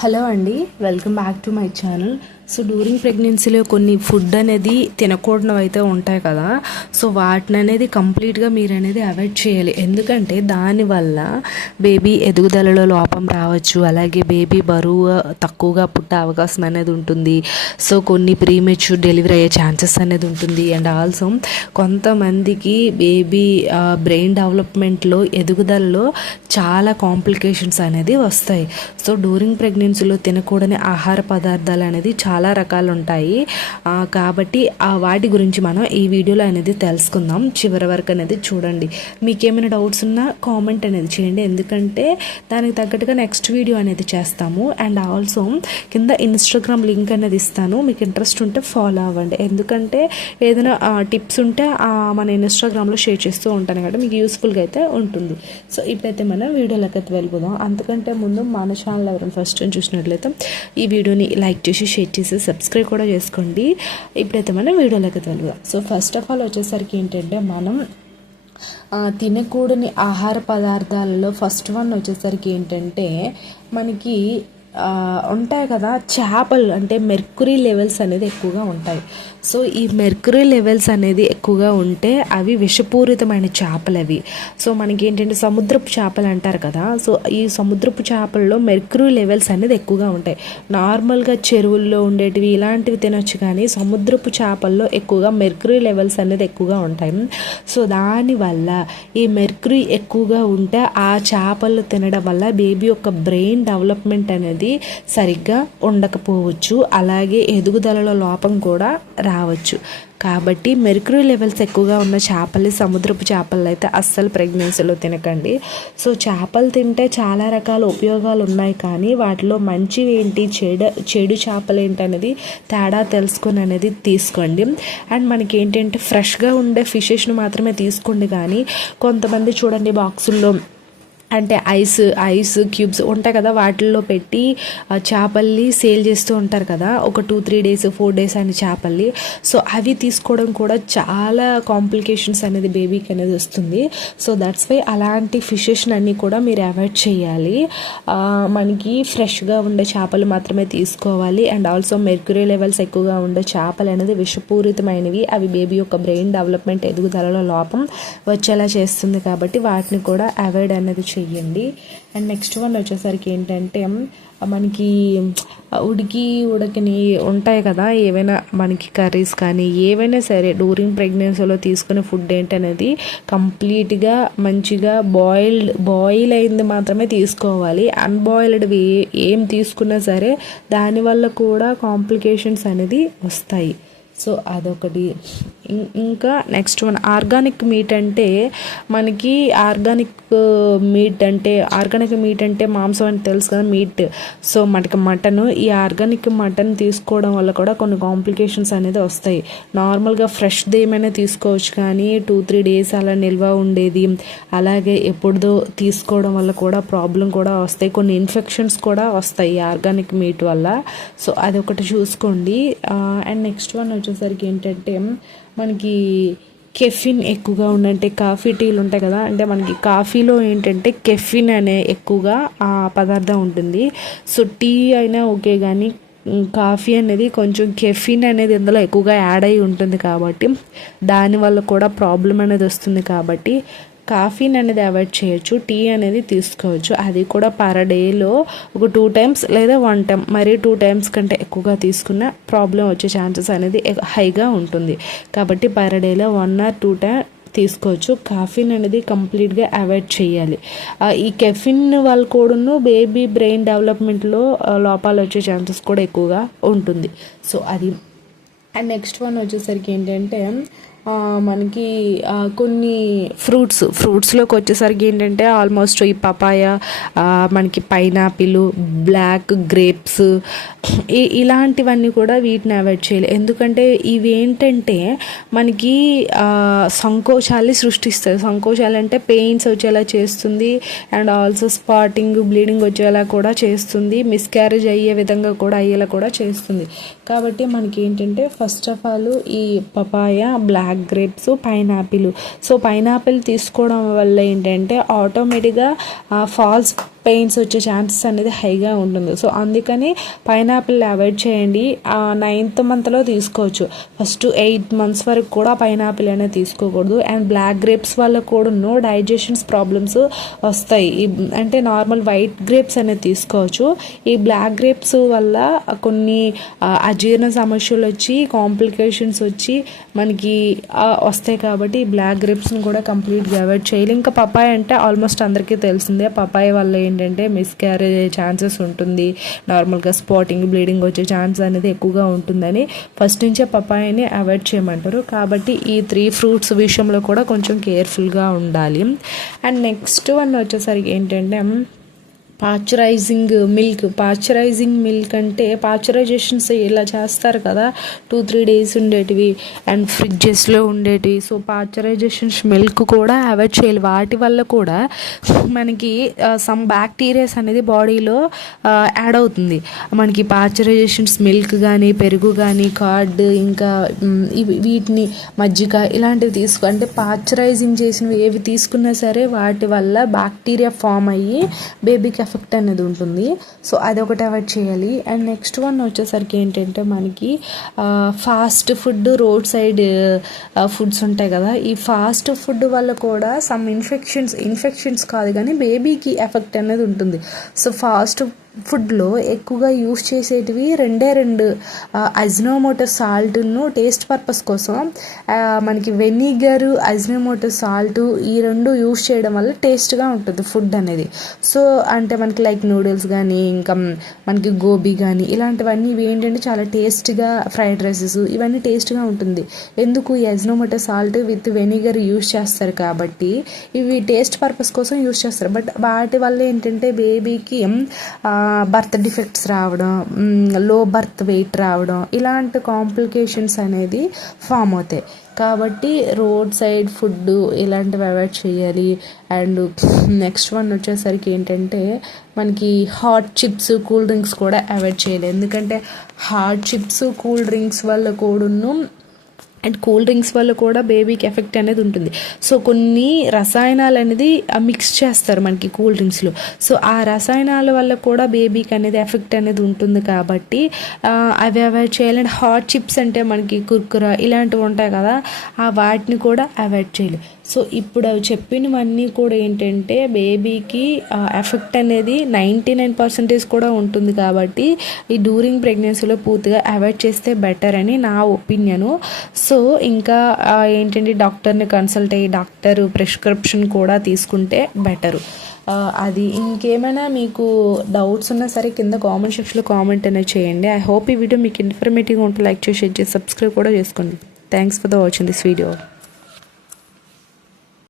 Hello అండి, welcome back to my channel. So during ప్రెగ్నెన్సీలో కొన్ని ఫుడ్ అనేది తినకూడనివి అయితే ఉంటాయి కదా. సో వాటిని అనేది కంప్లీట్గా మీరు అనేది అవాయిడ్ చేయాలి. ఎందుకంటే దానివల్ల బేబీ ఎదుగుదలలో లోపం రావచ్చు, అలాగే బేబీ బరువు తక్కువగా పుట్టే అవకాశం అనేది ఉంటుంది. సో కొన్ని ప్రీమెచ్యూర్ డెలివరీ అయ్యే ఛాన్సెస్ అనేది ఉంటుంది. అండ్ ఆల్సో కొంతమందికి బేబీ బ్రెయిన్ డెవలప్మెంట్లో ఎదుగుదలలో చాలా కాంప్లికేషన్స్ అనేది వస్తాయి. సో డ్యూరింగ్ ప్రెగ్నెన్సీలో తినకూడని ఆహార పదార్థాలు అనేది చాలా రకాలు ఉంటాయి. కాబట్టి వాటి గురించి మనం ఈ వీడియోలో అనేది తెలుసుకుందాం. చివరి వరకు అనేది చూడండి. మీకు ఏమైనా డౌట్స్ ఉన్నా కామెంట్ అనేది చేయండి, ఎందుకంటే దానికి తగ్గట్టుగా నెక్స్ట్ వీడియో అనేది చేస్తాము. అండ్ ఆల్సో కింద ఇన్స్టాగ్రామ్ లింక్ అనేది ఇస్తాను, మీకు ఇంట్రెస్ట్ ఉంటే ఫాలో అవ్వండి. ఎందుకంటే ఏదైనా టిప్స్ ఉంటే మన ఇన్స్టాగ్రామ్లో షేర్ చేస్తూ ఉంటాను కాబట్టి మీకు యూస్ఫుల్గా అయితే ఉంటుంది. సో ఇప్పుడైతే మనం వీడియోలోకి అయితే వెళ్ళిపోదాం. అంతకంటే ముందు మన ఛానల్ ఎవరైనా ఫస్ట్ టైం చూసినట్లయితే ఈ వీడియోని లైక్ చేసి షేర్ చేసి సబ్స్క్రైబ్ కూడా చేసుకోండి. ఇప్పుడైతే మనం వీడియోలోకి అయితే వెళ్ళిపోదాం. సో ఫస్ట్ ఆఫ్ ఆల్ వచ్చేసరికి ఏంటంటే మనం తినకూడని ఆహార పదార్థాలలో ఫస్ట్ వన్ వచ్చేసరికి ఏంటంటే మనకి ఉంటాయి కదా, చేపలు అంటే మెర్క్యూరీ లెవెల్స్ అనేది ఎక్కువగా ఉంటాయి. సో ఈ మెర్క్యూరీ లెవెల్స్ అనేది ఎక్కువగా ఉంటే అవి విషపూరితమైన చేపలు అవి. సో మనకి ఏంటంటే సముద్రపు చేపలు అంటారు కదా. సో ఈ సముద్రపు చేపల్లో మెర్క్యూరీ లెవెల్స్ అనేది ఎక్కువగా ఉంటాయి. నార్మల్గా చెరువుల్లో ఉండేటివి ఇలాంటివి తినొచ్చు, కానీ సముద్రపు చేపల్లో ఎక్కువగా మెర్క్యూరీ లెవెల్స్ అనేది ఎక్కువగా ఉంటాయి. సో దానివల్ల ఈ మెర్క్యూరీ ఎక్కువగా ఉంటే ఆ చేపలు తినడం వల్ల బేబీ యొక్క బ్రెయిన్ డెవలప్మెంట్ అనేది సరిగ్గా ఉండకపోవచ్చు, అలాగే ఎదుగుదలలో లోపం కూడా రావచ్చు. కాబట్టి మెర్క్యూరీ లెవెల్స్ ఎక్కువగా ఉన్న చేపలు, సముద్రపు చేపలు అయితే అస్సలు ప్రెగ్నెన్సీలో తినకండి. సో చేపలు తింటే చాలా రకాల ఉపయోగాలు ఉన్నాయి, కానీ వాటిలో మంచివి ఏంటి, చెడు చేపలు ఏంటి అనేది తేడా తెలుసుకొని అనేది తీసుకోండి. అండ్ మనకి ఏంటంటే ఫ్రెష్గా ఉండే ఫిషెస్ను మాత్రమే తీసుకోండి. కానీ కొంతమంది చూడండి బాక్సుల్లో అంటే ఐస్ క్యూబ్స్ ఉంటాయి కదా, వాటిల్లో పెట్టి చేపల్ని సేల్ చేస్తూ ఉంటారు కదా, ఒక 2-3 days 4 days అని చేపల్ని. సో అవి తీసుకోవడం కూడా చాలా కాంప్లికేషన్స్ అనేది బేబీకి అనేది వస్తుంది. సో దట్స్ వై అలాంటి ఫిషెస్ అన్నీ కూడా మీరు అవాయిడ్ చేయాలి. మనకి ఫ్రెష్గా ఉండే చేపలు మాత్రమే తీసుకోవాలి. అండ్ ఆల్సో మెర్క్యూరీ లెవెల్స్ ఎక్కువగా ఉండే చేపలు అనేది విషపూరితమైనవి, అవి బేబీ యొక్క బ్రెయిన్ డెవలప్మెంట్ ఎదుగుదలలో లోపం వచ్చేలా చేస్తుంది. కాబట్టి వాటిని కూడా అవాయిడ్ అనేది చెయ్యండి. అండ్ నెక్స్ట్ వన్ వచ్చేసరికి ఏంటంటే మనకి ఉడకని ఉంటాయి కదా, ఏవైనా మనకి కర్రీస్ కానీ ఏవైనా సరే డ్యూరింగ్ ప్రెగ్నెన్సీలో తీసుకునే ఫుడ్ ఏంటనేది కంప్లీట్గా మంచిగా బాయిల్ అయింది మాత్రమే తీసుకోవాలి. అన్బాయిల్డ్ ఏం తీసుకున్నా సరే దానివల్ల కూడా కాంప్లికేషన్స్ అనేది వస్తాయి. సో అదొకటి. ఇంకా నెక్స్ట్ వన్ ఆర్గానిక్ మీట్ అంటే మనకి ఆర్గానిక్ మీట్ అంటే మాంసం అని తెలుసు కదా, మీట్. సో మనకి మటన్, ఈ ఆర్గానిక్ మటన్ తీసుకోవడం వల్ల కూడా కొన్ని కాంప్లికేషన్స్ అనేది వస్తాయి. నార్మల్గా ఫ్రెష్ది ఏమైనా తీసుకోవచ్చు, కానీ 2-3 days అలా నిల్వ ఉండేది అలాగే ఎప్పుడుదో తీసుకోవడం వల్ల కూడా ప్రాబ్లం కూడా వస్తాయి, కొన్ని ఇన్ఫెక్షన్స్ కూడా వస్తాయి ఆర్గానిక్ మీట్ వల్ల. సో అదొకటి చూసుకోండి. అండ్ నెక్స్ట్ వన్ వచ్చేసరికి ఏంటంటే మనకి కెఫిన్ ఎక్కువగా ఉండంటే కాఫీ టీలు ఉంటాయి కదా, అంటే మనకి కాఫీలో ఏంటంటే కెఫిన్ అనే ఎక్కువగా ఆ పదార్థం ఉంటుంది. సో టీ అయినా ఓకే, కానీ కాఫీ అనేది కొంచెం కెఫిన్ అనేది ఇందులో ఎక్కువగా యాడ్ అయి ఉంటుంది, కాబట్టి దానివల్ల కూడా ప్రాబ్లం అనేది వస్తుంది. కాబట్టి కాఫీని అనేది అవాయిడ్ చేయొచ్చు, టీ అనేది తీసుకోవచ్చు. అది కూడా పర్ డేలో ఒక 2 times లేదా 1 time, మరి 2 times కంటే ఎక్కువగా తీసుకున్న ప్రాబ్లం వచ్చే ఛాన్సెస్ అనేది హైగా ఉంటుంది. కాబట్టి పర్ డేలో 1 or 2 times తీసుకోవచ్చు. కాఫీన్ అనేది కంప్లీట్గా అవాయిడ్ చేయాలి. ఈ కెఫిన్ వల్ల కూడాను బేబీ బ్రెయిన్ డెవలప్మెంట్లో లోపాలు వచ్చే ఛాన్సెస్ కూడా ఎక్కువగా ఉంటుంది. సో అది. అండ్ నెక్స్ట్ వన్ వచ్చేసరికి ఏంటంటే మనకి కొన్ని ఫ్రూట్స్లోకి వచ్చేసరికి ఏంటంటే ఆల్మోస్ట్ ఈ పపాయ, మనకి పైనాపిల్, బ్లాక్ గ్రేప్స్, ఇలాంటివన్నీ కూడా వీటిని అవాయిడ్ చేయాలి. ఎందుకంటే ఇవి ఏంటంటే మనకి సంకోచాలు సృష్టిస్తాయి. సంకోచాలు అంటే పెయిన్స్ వచ్చేలా చేస్తుంది, అండ్ ఆల్సో స్పాటింగ్, బ్లీడింగ్ వచ్చేలా కూడా చేస్తుంది, మిస్క్యారేజ్ అయ్యే విధంగా కూడా అయ్యేలా కూడా చేస్తుంది. కాబట్టి మనకి ఏంటంటే ఫస్ట్ ఆఫ్ ఆల్ ఈ papaya, black grapes, pineapple. So pineapple తీసుకోవడం వల్ల ఏంటంటే ఆటోమేటిక్గా ఫాల్స్ పెయిన్స్ వచ్చే ఛాన్సెస్ అనేది హైగా ఉంటుంది. సో అందుకని పైనాపిల్ అవాయిడ్ చేయండి. 9th మంత్లో తీసుకోవచ్చు. ఫస్ట్ 8 months వరకు కూడా పైనాపిల్ అనేది తీసుకోకూడదు. అండ్ బ్లాక్ గ్రేప్స్ వల్ల కూడా డైజెషన్స్ ప్రాబ్లమ్స్ వస్తాయి. అంటే నార్మల్ వైట్ గ్రేప్స్ అనేది తీసుకోవచ్చు. ఈ బ్లాక్ గ్రేప్స్ వల్ల కొన్ని అజీర్ణ సమస్యలు వచ్చి కాంప్లికేషన్స్ వచ్చి మనకి వస్తాయి. కాబట్టి ఈ బ్లాక్ గ్రేప్స్ని కూడా కంప్లీట్గా అవాయిడ్ చేయాలి. ఇంకా పపాయ అంటే ఆల్మోస్ట్ అందరికీ తెలిసిందే. పపాయ వల్ల ఏంటంటే మిస్క్యారేజ్ అయ్యే ఛాన్సెస్ ఉంటుంది. నార్మల్గా స్పాటింగ్ బ్లీడింగ్ వచ్చే ఛాన్స్ అనేది ఎక్కువగా ఉంటుందని ఫస్ట్ నుంచే పపాయని అవాయిడ్ చేయమంటారు. కాబట్టి ఈ 3 fruits విషయంలో కూడా కొంచెం కేర్ఫుల్గా ఉండాలి. అండ్ నెక్స్ట్ వన్ వచ్చేసరికి ఏంటంటే పాశ్చరైజింగ్ మిల్క్ అంటే పాశ్చరైజేషన్స్ ఇలా చేస్తారు కదా, 2-3 days ఉండేటివి అండ్ ఫ్రిడ్జెస్లో ఉండేటివి. సో పాశ్చరైజేషన్స్ మిల్క్ కూడా అవాయిడ్ చేయాలి. వాటి వల్ల కూడా మనకి సమ్ బ్యాక్టీరియాస్ అనేది బాడీలో యాడ్ అవుతుంది. మనకి పాశ్చరైజేషన్స్ మిల్క్ కానీ పెరుగు కానీ కర్డ్ ఇంకా వీటిని మజ్జిగ ఇలాంటివి అంటే పాశ్చరైజింగ్ చేసినవి ఏవి తీసుకున్నా సరే వాటి వల్ల బ్యాక్టీరియా ఫామ్ అయ్యి బేబీకి ఎఫెక్ట్ అనేది ఉంటుంది. సో అదొకటి అవాయిడ్ చేయాలి. అండ్ నెక్స్ట్ వన్ వచ్చేసరికి ఏంటంటే మనకి fast food, road side foods ఉంటాయి కదా, ఈ ఫాస్ట్ ఫుడ్ వల్ల కూడా సమ్ ఇన్ఫెక్షన్స్ కాదు కానీ బేబీకి ఎఫెక్ట్ అనేది ఉంటుంది. సో ఫాస్ట్ ఫుడ్లో ఎక్కువగా యూస్ చేసేటివి 2 అజినోమోటో సాల్ట్ను టేస్ట్ పర్పస్ కోసం మనకి వెనిగర్, అజినోమోటో సాల్ట్ ఈ 2 యూస్ చేయడం వల్ల టేస్ట్గా ఉంటుంది ఫుడ్ అనేది. సో అంటే మనకి లైక్ నూడిల్స్ కానీ ఇంకా మనకి గోబీ కానీ ఇలాంటివన్నీ ఇవి ఏంటంటే చాలా టేస్ట్గా, ఫ్రైడ్ రైసెస్ ఇవన్నీ టేస్ట్గా ఉంటుంది. ఎందుకు ఈ Ajinomoto salt with vinegar use చేస్తారు కాబట్టి ఇవి టేస్ట్ పర్పస్ కోసం యూస్ చేస్తారు. బట్ వాటి వల్ల ఏంటంటే బేబీకి బర్త్ డిఫెక్ట్స్ రావడం, లో బర్త్ వెయిట్ రావడం ఇలాంటి కాంప్లికేషన్స్ అనేది ఫామ్ అవుతాయి. కాబట్టి రోడ్ సైడ్ ఫుడ్ ఇలాంటివి అవాయిడ్ చేయాలి. అండ్ నెక్స్ట్ వన్ వచ్చేసరికి ఏంటంటే మనకి హాట్ చిప్స్, కూల్ డ్రింక్స్ కూడా అవాయిడ్ చేయాలి. ఎందుకంటే హాట్ చిప్స్, కూల్ డ్రింక్స్ వల్ల అండ్ కూల్ డ్రింక్స్ వల్ల కూడా బేబీకి ఎఫెక్ట్ అనేది ఉంటుంది. సో కొన్ని రసాయనాలు అనేది మిక్స్ చేస్తారు మనకి కూల్ డ్రింక్స్లో. సో ఆ రసాయనాల వల్ల కూడా బేబీకి అనేది ఎఫెక్ట్ అనేది ఉంటుంది. కాబట్టి అవి అవాయిడ్ చేయాలి. అండ్ హాట్ చిప్స్ అంటే మనకి కుర్కురా ఇలాంటివి ఉంటాయి కదా, వాటిని కూడా అవాయిడ్ చేయాలి. సో ఇప్పుడు అవి చెప్పినవన్నీ కూడా ఏంటంటే బేబీకి ఎఫెక్ట్ అనేది 99% కూడా ఉంటుంది. కాబట్టి ఈ డ్యూరింగ్ ప్రెగ్నెన్సీలో పూర్తిగా అవాయిడ్ చేస్తే బెటర్ అని నా ఒపీనియను. సో ఇంకా ఏంటంటే డాక్టర్ని కన్సల్ట్ అయ్యి డాక్టర్ ప్రిస్క్రిప్షన్ కూడా తీసుకుంటే బెటరు. అది ఇంకేమైనా మీకు డౌట్స్ ఉన్నా సరే కింద కామెంట్ సెక్షన్లో కామెంట్ అనేది చేయండి. ఐ హోప్ ఈ వీడియో మీకు ఇన్ఫర్మేటివ్గా ఉంటే లైక్ చేసి షేర్ చేసి సబ్స్క్రైబ్ కూడా చేసుకోండి. Thanks for the watching this video.